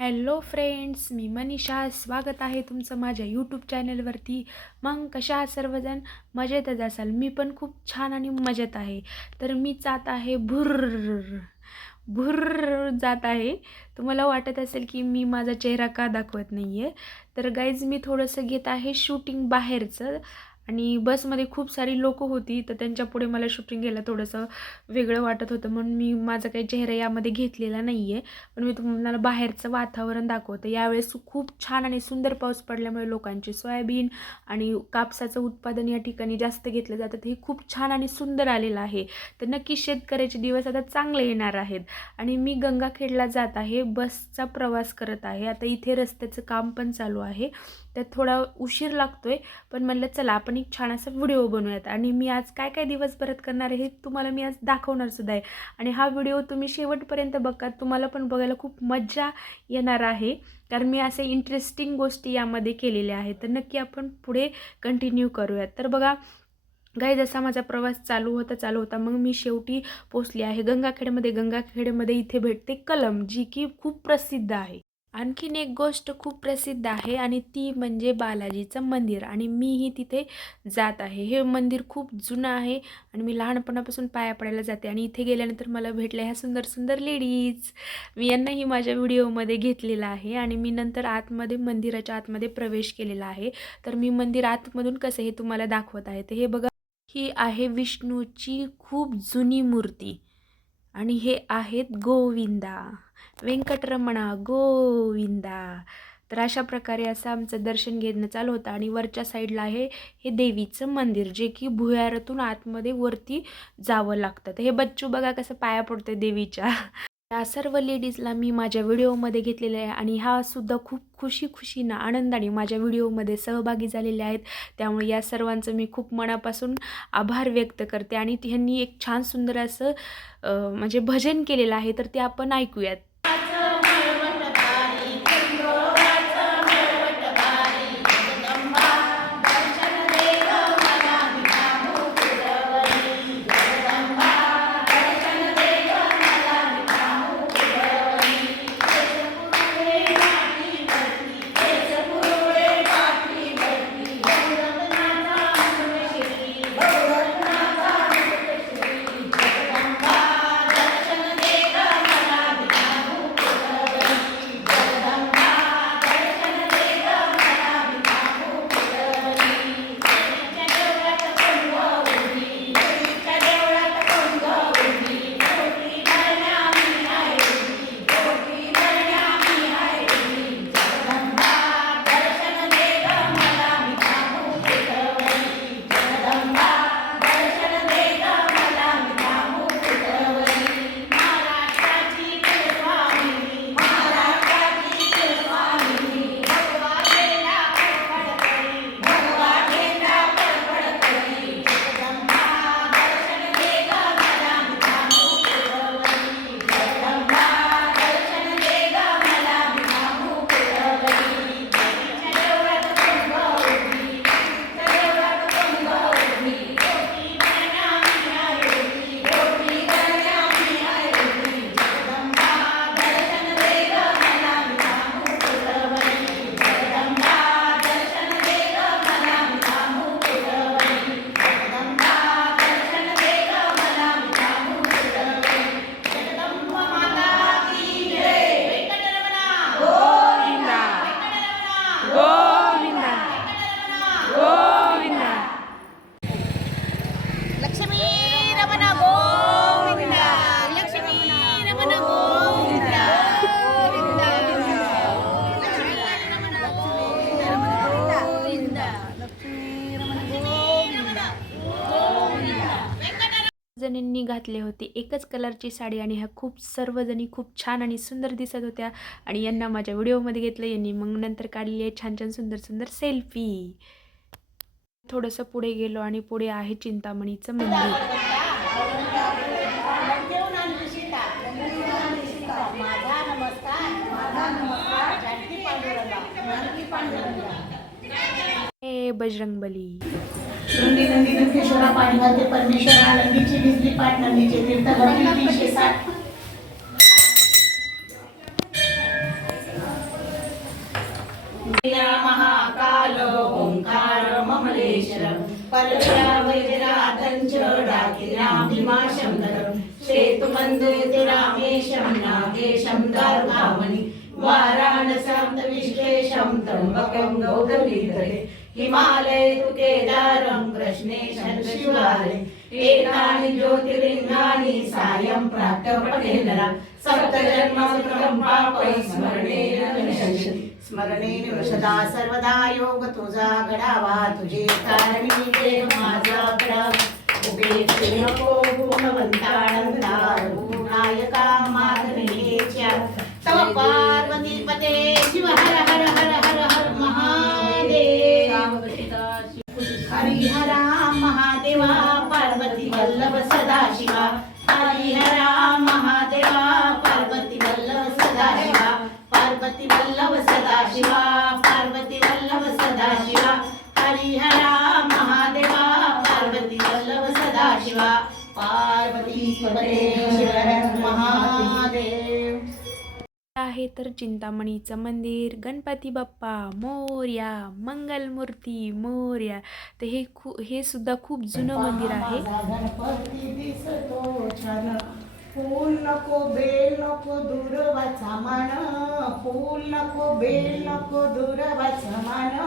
Hello friends मी मनीषा. स्वागत आहे तुमचं माझ्या यूट्यूब चॅनलवरती मग कशा आहात सर्वजण? मजेतच असाल? मी पण खूप छान आणि मजेत आहे. तर मी जात आहे भुर्र भुर्र जात आहे. तुम्हाला वाटत असेल की मी माझा चेहरा का दाखवत नाही आहे तर गाईज मी थोडंसं घेत आहे शूटिंग बाहेरचं. आणि बसमध्ये खूप सारी लोकं होती तर त्यांच्यापुढे मला शूटिंग घ्यायला थोडंसं वेगळं वाटत होतं. म्हणून मी माझा काही चेहरा यामध्ये घेतलेला नाही आहे पण मी तुम्हाला बाहेरचं वातावरण दाखवतं. यावेळेस खूप छान आणि सुंदर पाऊस पडल्यामुळे लोकांचे सोयाबीन आणि कापसाचं उत्पादन या ठिकाणी जास्त घेतलं जातं. हे खूप छान आणि सुंदर आलेलं आहे. तर नक्की शेतकऱ्याचे दिवस आता चांगले येणार आहेत. आणि मी गंगाखेडला जात आहे. बसचा प्रवास करत आहे. आता इथे रस्त्याचं काम पण चालू आहे. त्यात थोडा उशीर लागतोय. पण म्हणलं चला आपण आणि छान असा व्हिडिओ बनवूयात. आणि मी आज काय काय दिवसभरात करणार आहे हे तुम्हाला मी आज दाखवणार सुद्धा आहे. आणि हा व्हिडिओ तुम्ही शेवटपर्यंत बघा तुम्हाला पण बघायला खूप मज्जा येणार आहे. कारण मी असे इंटरेस्टिंग गोष्टी यामध्ये केलेल्या आहेत. तर नक्की आपण पुढे कंटिन्यू करूयात. तर बघा गाई जसा माझा प्रवास चालू होता चालू होता मग मी शेवटी पोचली आहे. गंगाखेडमध्ये गंगाखेडमध्ये इथे भेटते कलम जी की खूप प्रसिद्ध आहे. आणखीन एक गोष्ट खूप प्रसिद्ध आहे आणि ती म्हणजे बालाजीचं मंदिर आणि मीही तिथे जात आहे. हे मंदिर खूप जुनं आहे आणि मी लहानपणापासून पाया पडायला जाते आणि इथे गेल्यानंतर मला भेटल्या ह्या सुंदर सुंदर लेडीज मी यांनाही माझ्या व्हिडिओमध्ये घेतलेला आहे आणि मी नंतर आतमध्ये मंदिराच्या आतमध्ये प्रवेश केलेला आहे. तर मी मंदिर आतमधून कसं हे तुम्हाला दाखवत आहे तर हे बघा. ही आहे विष्णूची खूप जुनी मूर्ती आणि हे आहेत गोविंदा. व्यंकटरमणा गोविंदा. तर अशा प्रकारे असं आमचं दर्शन घेणं चालू होतं आणि वरच्या साईडला आहे हे देवीचं मंदिर जे की भुयारातून आतमध्ये वरती जावं लागतं. तर हे बच्चू बघा कसं पाया पडतं देवीच्या. या सर्व लेडीजला मी माझ्या व्हिडिओमध्ये घेतलेलं आहे आणि हा सुद्धा खूप खुशी खुशीनं आनंदाने माझ्या व्हिडिओमध्ये सहभागी झालेले आहेत. त्यामुळे या सर्वांचं मी खूप मनापासून आभार व्यक्त करते आणि त्यांनी एक छान सुंदर असं म्हणजे भजन केलेलं आहे तर ते आपण ऐकूयात. घातले होते. एकच कलरची साडी आणि ह्या खूप सर्वजणी खूप छान आणि सुंदर दिसत होत्या. आणि यांना माझ्या व्हिडिओमध्ये घेतलं यांनी मग नंतर काढली आहे छान छान सुंदर सुंदर सेल्फी. थोडंसं पुढे गेलो आणि पुढे आहे चिंतामणीचं मंदिर. माझा नमस्कार माझा नमस्कार जानकी पांडुरंगा. जानकी पांडुरंगा. बजरंगबली. नंदी नंदी नंदीश्वरा पांडवाचे परमेश्वरा नंदीची बिजली पाठ नंदीचे तीर्थ घडली तीनशे साठ. महाकाल ओंकार ममलेश्वर नागेशं दार्भामणि वाराणसां विश्वेशं त्र्यम्बकं गौतमीतले हिमालय तु केदारं कृष्णेशं शिवालय एतानि ज्योतिर्लिङ्गानि सायं प्राप्तपठेनरा सप्तजन्मसुकृतं पापै स्मरणेन विनश्यति स्मरणेन सदा सर्वदा योग तुझा घडावा तुझे कारणी देव माझा घडावा उपेक्षे नको गुणवंतानंदा नायका माधवीच्या तव पार्वती पते शिव पार्वती वल्लभ सदाशिवा पार्वती वल्लभ सदाशिवा हरिहरा महादेवा पार्वती वल्लभ पार्वती परमेश्वर महादेव. आहे तर चिंतामणीचं मंदिर गणपती बाप्पा मोर्या मंगलमूर्ती मोर्या. तर हे खू हे सुद्धा खूप जुनं मंदिर आहे. नको बेल नको दुर्वाचा मान फूल नको बेल नको दुर्वाचा मान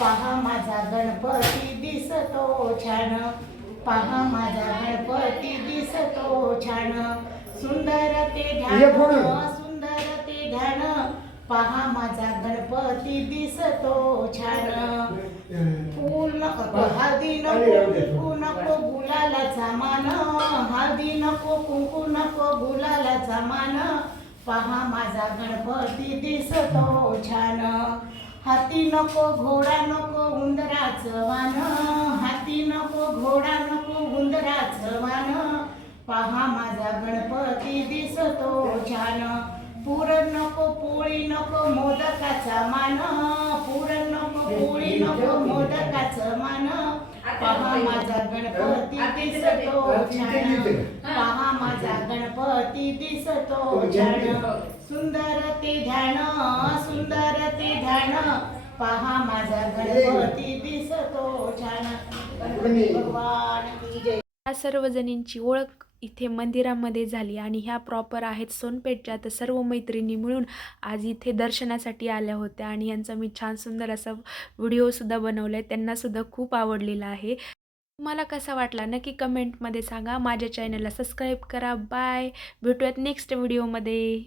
पहा माझा गणपती दिसतो छान. पहा माझा गणपती दिसतो छान. सुंदर ते ध्यान सुंदर ते ध्यान. पहा माझा गणपती दिसतो छान. फूल नको हळदी नको कुंकू नको गुलालाचा मान. हळदी नको कुंकू नको गुलालाचा मान. पहा माझा गणपती दिसतो छान. हाती नको घोडा नको उंदराचं वान. हाती नको घोडा नको उंदराचं वान. पहा माझा गणपती दिसतो छान. पुरण नको पोळी नको मोदकाचा मान. पुरण नको पोळी नको मोदकाचं मान. पहा माझा गणपती दिसतो छान. पहा माझा गणपती दिसतो छान. सुंदर ते ध्यान सुंदर ते ध्यान पहा माझा गणपती दिसतो छान भगवान की जय. या सर्व जणींची ओळख इथे मंदिरामध्ये झाली आणि ह्या प्रॉपर आहेत सोनपेठच्या. तर सर्व मैत्रिणी मिळून आज इथे दर्शनासाठी आल्या होत्या आणि यांचा मी छान सुंदर असा व्हिडिओसुद्धा बनवला आहे त्यांनासुद्धा खूप आवडलेला आहे. तुम्हाला कसा वाटला नक्की कमेंटमध्ये सांगा. माझ्या चॅनलला सबस्क्राईब करा. बाय भेटूयात नेक्स्ट व्हिडिओमध्ये